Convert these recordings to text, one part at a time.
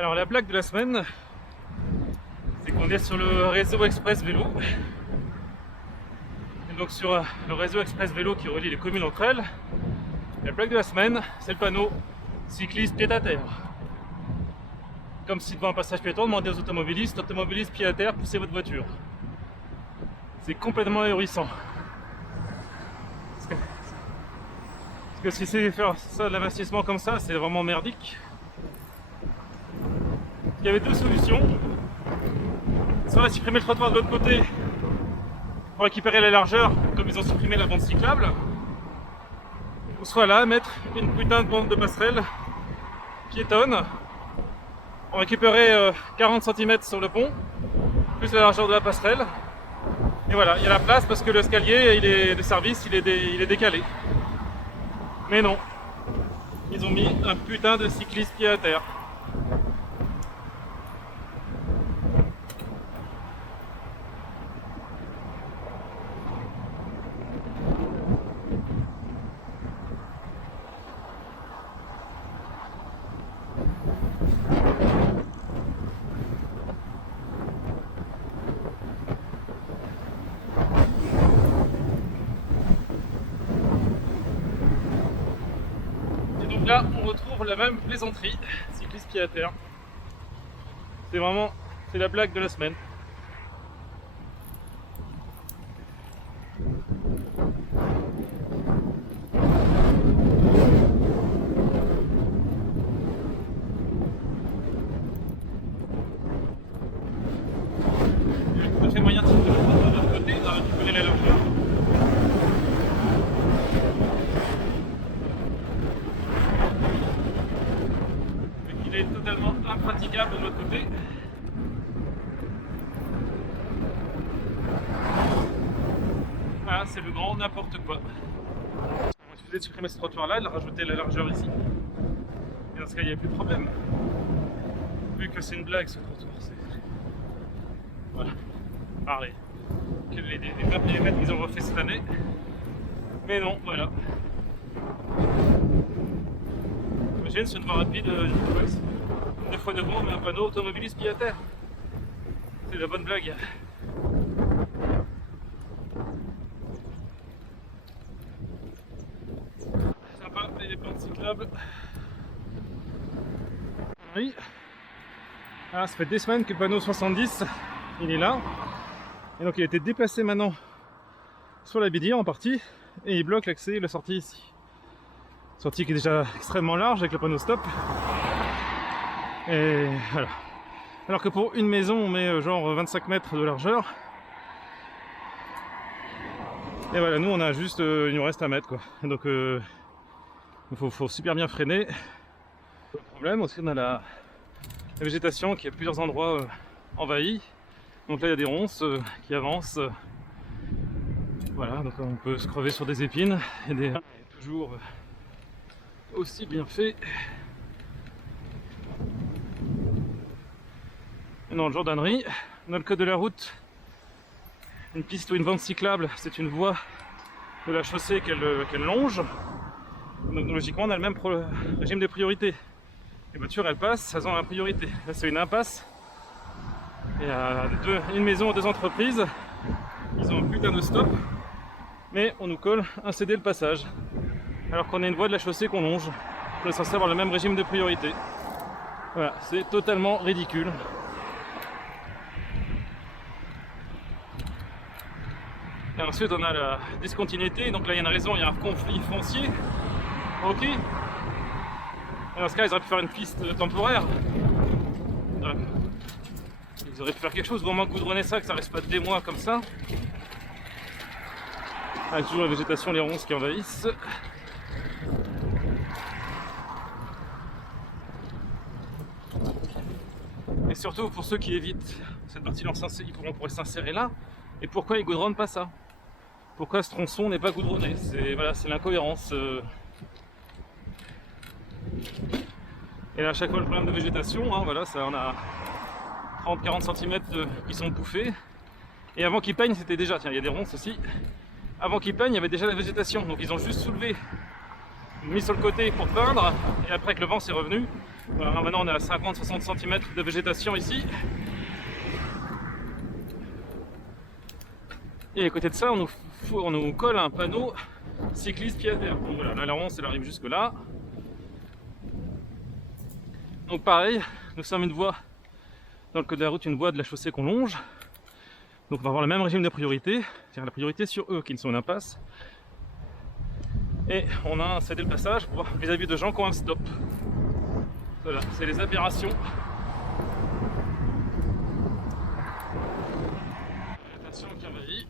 Alors la blague de la semaine, c'est qu'on est sur le réseau express vélo. Et donc sur le réseau express vélo qui relie les communes entre elles, la blague de la semaine, c'est le panneau cycliste pied à terre. Comme si devant un passage piéton, demandez aux automobilistes pied à terre, poussez votre voiture. C'est complètement ahurissant. Parce que si c'est faire ça de l'investissement comme ça, c'est vraiment merdique. Il y avait deux solutions. Soit supprimer le trottoir de l'autre côté pour récupérer la largeur, comme ils ont supprimé la bande cyclable, ou soit là, mettre une putain de bande de passerelle piétonne. On récupérait 40 cm sur le pont, plus la largeur de la passerelle. Et voilà, il y a la place parce que l'escalier de service il est décalé. Mais non, ils ont mis un putain de cycliste pied à terre. Donc là, on retrouve la même plaisanterie, cycliste pied à terre. C'est la blague de la semaine. Il y a tout à fait moyen de se mettre de l'autre côté, de récupérer la largeur. Il est totalement impraticable de l'autre côté. Voilà, c'est le grand n'importe quoi. Il suffisait de supprimer ce trottoir là, de rajouter la largeur ici. Et dans ce cas, il n'y a plus de problème. Vu que c'est une blague ce trottoir, c'est. Voilà. Pareil. Les 20 mm qu'ils ont refait cette année. Mais non, voilà. Imagine sur une voie rapide, deux fois devant, on met un panneau automobiliste pied à terre. C'est la bonne blague. Sympa, les plantes cyclables. Oui. Ah, ça fait des semaines que le panneau 70, il est là. Et donc il a été déplacé maintenant sur la Bédière en partie. Et il bloque l'accès et la sortie ici. Sortie qui est déjà extrêmement large avec le panneau stop. Et voilà. Alors que pour une maison on met genre 25 mètres de largeur. Et voilà, nous on a juste, il nous reste 1 mètre quoi. Donc il faut super bien freiner. Le problème aussi, on a la végétation qui est à plusieurs endroits envahie. Donc là il y a des ronces qui avancent. Voilà, donc on peut se crever sur des épines. Et toujours aussi bien fait. Et dans le gendarmerie, dans le code de la route, une piste ou une bande cyclable, c'est une voie de la chaussée qu'elle longe. Donc logiquement, on a le même régime de priorité. Les voitures, elles passent, elles ont la priorité. Là, c'est une impasse. Il y a une maison, 2 entreprises. Ils ont un putain de stop. Mais on nous colle un CD le passage. Alors qu'on a une voie de la chaussée qu'on longe. On est censé avoir le même régime de priorité. Voilà, c'est totalement ridicule. Et ensuite on a la discontinuité, donc là il y a une raison, il y a un conflit foncier. Ok. Et dans ce cas ils auraient pu faire une piste temporaire. Ils auraient pu faire quelque chose, vraiment goudronner ça, que ça reste pas des mois comme ça. Avec toujours la végétation, les ronces qui envahissent. Et surtout pour ceux qui évitent cette partie-là, on pourrait s'insérer là. Et pourquoi ils goudronnent pas ça? Pourquoi ce tronçon n'est pas goudronné? C'est voilà, c'est l'incohérence. Et là à chaque fois le problème de végétation, hein, voilà, ça on a 30-40 cm qui sont bouffés. Et avant qu'ils peignent, c'était déjà, tiens, il y a des ronces aussi. Avant qu'ils peignent, il y avait déjà la végétation. Donc ils ont juste soulevé mis sur le côté pour peindre, et après que le vent s'est revenu, voilà, maintenant on est à 50-60 cm de végétation ici. Et à côté de ça, on nous colle un panneau cycliste pied à terre. Donc voilà, là la ronce elle arrive jusque là. Donc pareil, nous sommes une voie dans le code de la route, une voie de la chaussée qu'on longe. Donc on va avoir le même régime de priorité, c'est-à-dire la priorité sur eux qui ne sont en impasse. Et on a cédé le passage vis-à-vis de gens qui ont un stop. Voilà, c'est les aberrations. Attention qui envahit.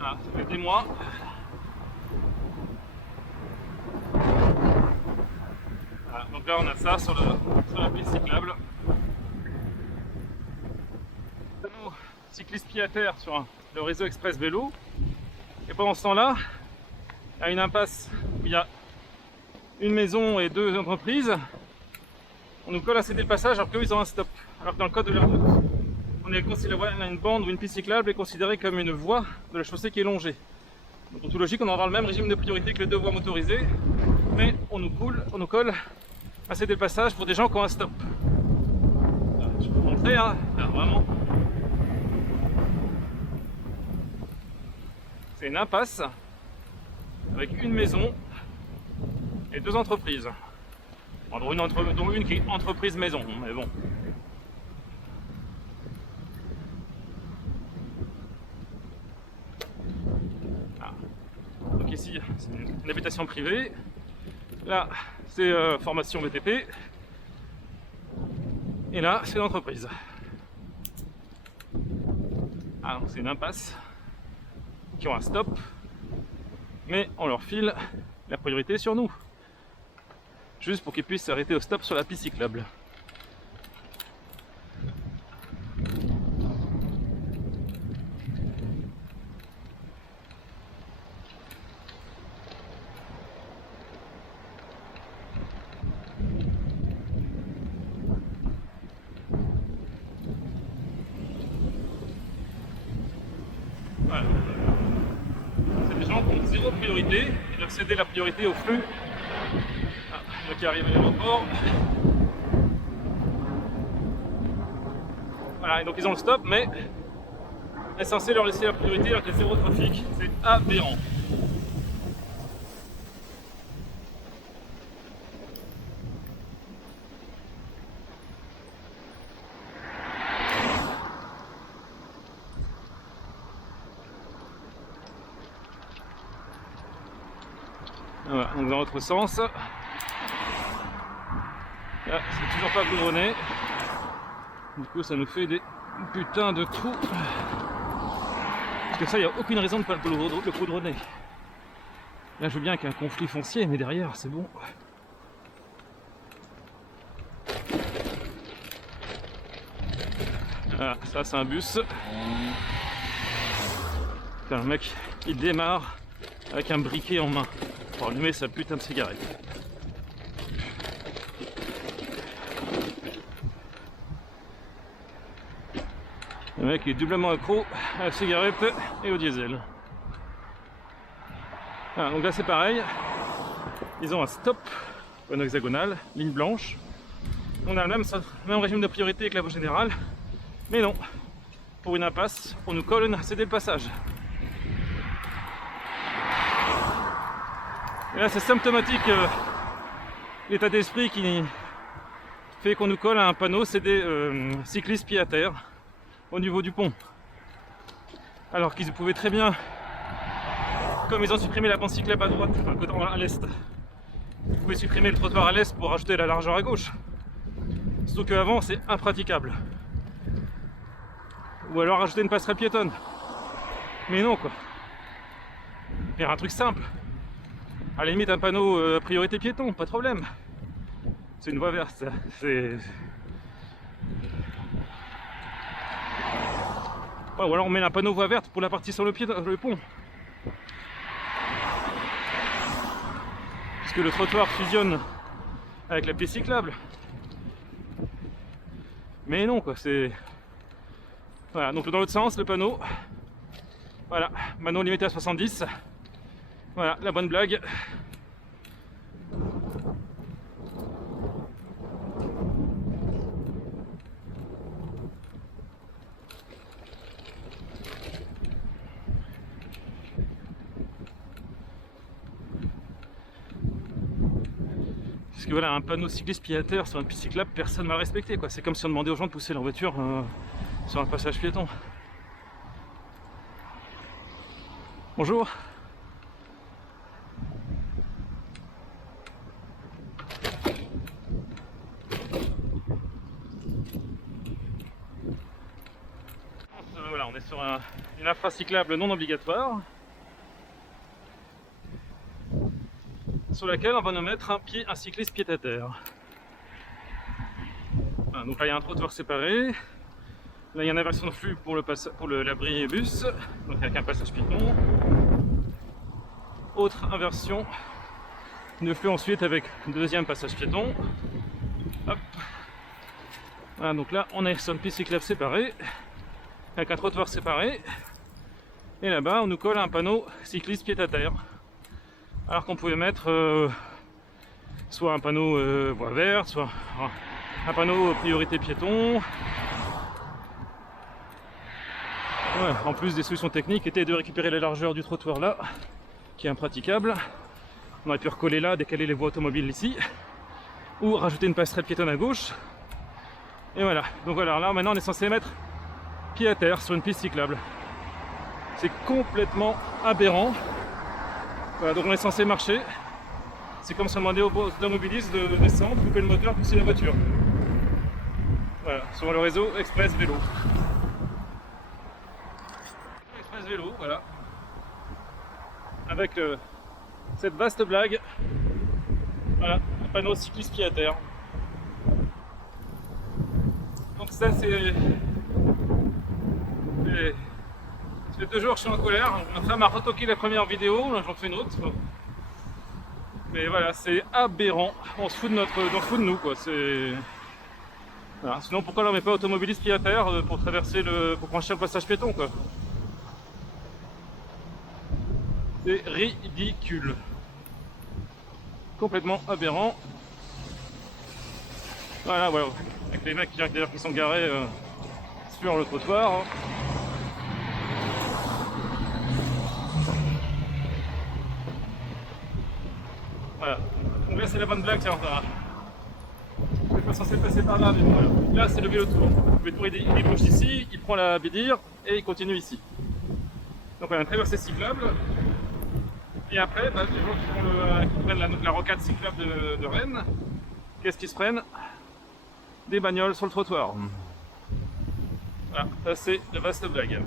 Ah, ça fait des mois. Voilà, donc là on a ça sur la piste cyclable. Nous, cyclistes pied à terre sur le réseau express vélo. Et pendant ce temps-là, à une impasse où il y a une maison et deux entreprises, on nous colle à céder le passage alors qu'eux ils ont un stop. Alors que dans le code de la route, on a une bande ou une piste cyclable est considérée comme une voie de la chaussée qui est longée. Donc en toute logique, on va avoir le même régime de priorité que les deux voies motorisées, mais on nous colle à céder le passage pour des gens qui ont un stop. Là, je peux vous montrer, hein, là, vraiment. C'est une impasse avec une maison et deux entreprises. Bon, dont une qui est entreprise maison, mais bon. Ah. Donc ici, c'est une habitation privée. Là, c'est formation BTP. Et là, c'est l'entreprise. Ah, c'est une impasse qui ont un stop, mais on leur file la priorité sur nous, juste pour qu'ils puissent s'arrêter au stop sur la piste cyclable. Voilà. C'est des gens qui ont zéro priorité, ils doivent céder la priorité au flux. Ah, là qui arrive à l'aéroport. Voilà, et donc ils ont le stop, mais on est censé leur laisser la priorité avec les zéro trafic. C'est aberrant. Voilà, donc dans l'autre sens, là, c'est toujours pas goudronné. Du coup, ça nous fait des putains de trous. Parce que ça, il n'y a aucune raison de ne pas le goudronner. Là, je veux bien qu'il y ait un conflit foncier, mais derrière, c'est bon. Voilà, ça, c'est un bus. Putain, le mec, il démarre avec un briquet en main pour allumer sa putain de cigarette. Le mec est doublement accro à la cigarette et au diesel. Ah, donc là c'est pareil, ils ont un stop, une hexagonale, ligne blanche. On a le même régime de priorité que la voie générale, mais non, pour une impasse, on nous colle à céder le passage. Et là c'est symptomatique l'état d'esprit qui fait qu'on nous colle à un panneau cédé cycliste pied à terre au niveau du pont. Alors qu'ils pouvaient très bien, comme ils ont supprimé la bande cyclable à droite, enfin à l'est, ils pouvaient supprimer le trottoir à l'est pour rajouter la largeur à gauche. Surtout qu'avant c'est impraticable. Ou alors rajouter une passerelle piétonne. Mais non quoi. Faire un truc simple. À la limite un panneau priorité piéton, pas de problème. C'est une voie verte, c'est... Ouais, ou alors on met un panneau voie verte pour la partie sur le pont. Puisque le trottoir fusionne avec la piste cyclable. Mais non quoi, c'est... Voilà, donc dans l'autre sens, le panneau, Voilà, Manon limité à 70. Voilà, la bonne blague. Parce que voilà, un panneau cycliste pied à terre sur une piste cyclable, personne ne va le respecter, quoi. C'est comme si on demandait aux gens de pousser leur voiture sur un passage piéton. Bonjour. Voilà, on est sur une infracyclable non obligatoire, sur laquelle on va nous mettre un cycliste pied à terre. Voilà, donc là il y a un trottoir séparé, là il y a une inversion de flux pour l'abri bus, donc avec un passage piéton. Autre inversion de flux ensuite avec un deuxième passage piéton. Hop. Voilà, donc là on est sur une piste cyclable séparée, avec un trottoir séparé, et là-bas on nous colle un panneau cycliste pied à terre. Alors qu'on pouvait mettre soit un panneau voie verte, soit un panneau priorité piéton. Ouais, en plus des solutions techniques étaient de récupérer la largeur du trottoir là, qui est impraticable. On aurait pu recoller là, décaler les voies automobiles ici, ou rajouter une passerelle piétonne à gauche. Et voilà, donc voilà, là maintenant on est censé mettre pied à terre sur une piste cyclable. C'est complètement aberrant. Voilà, donc on est censé marcher. C'est comme si on demandait aux automobilistes de descendre, couper le moteur, pousser la voiture. Voilà, sur le réseau Express Vélo. Express Vélo, voilà. Avec cette vaste blague. Voilà, un panneau cycliste pied à terre. Donc ça c'est... Ça fait 2 jours que je suis en colère. Ma femme a retoqué la première vidéo, là j'en fais une autre. Mais voilà, c'est aberrant. On se fout de nous quoi. Voilà. Sinon pourquoi on ne met pas automobiliste pied à terre pour traverser pour franchir le passage piéton quoi. C'est ridicule. Complètement aberrant. Voilà, voilà. Avec les mecs d'ailleurs qui sont garés sur le trottoir. Voilà. Donc là c'est la bonne blague, tiens, on n'est pas censé passer par là, mais voilà. Là c'est le vélo tour. Le vélo tour il bouge ici, il prend la bédire et il continue ici. Donc voilà, une traversée cyclable. Et après, bah, les gens qui prennent la rocade cyclable de Rennes, qu'est-ce qu'ils se prennent? Des bagnoles sur le trottoir. Voilà, ça c'est de vaste blague.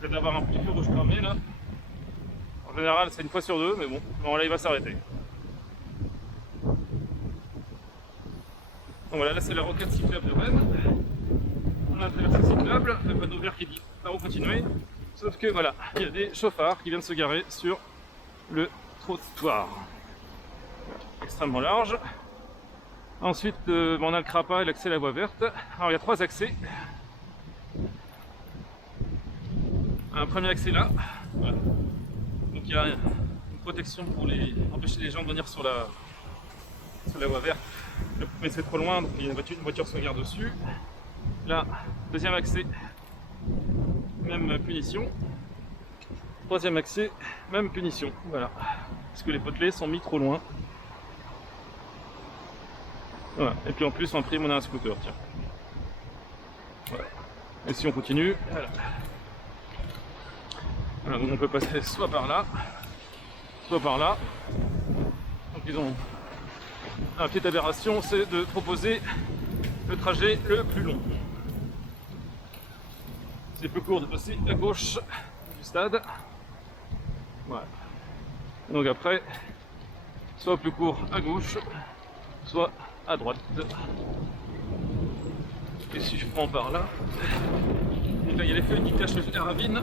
Peut-être d'avoir un petit feu rouge cramé là. En général c'est une fois sur 2, mais bon là il va s'arrêter. Donc voilà, là c'est la rocade cyclable de Rennes. On a traversé cyclable, le panneau vert qui dit ça va continuer. Sauf que voilà, il y a des chauffards qui viennent se garer sur le trottoir. Extrêmement large. Ensuite, on a le Crapa et l'accès à la voie verte. Alors il y a 3 accès. Un premier accès là. Voilà. Donc il y a une protection pour empêcher les gens de venir sur la voie verte. Le premier c'est trop loin, donc il y a une voiture se gare dessus. Là, deuxième accès, même punition. Troisième accès, même punition. Voilà. Parce que les potelets sont mis trop loin. Voilà. Et puis en plus en prime on a un scooter, tiens. Voilà. Et si on continue, voilà. Voilà, donc on peut passer soit par là, soit par là. Donc ils ont une petite aberration, c'est de proposer le trajet le plus long. C'est plus court de passer à gauche du stade. Voilà. Donc après, soit plus court à gauche, soit à droite. Et si je prends par là, donc là il y a les feux qui cachent la ravine.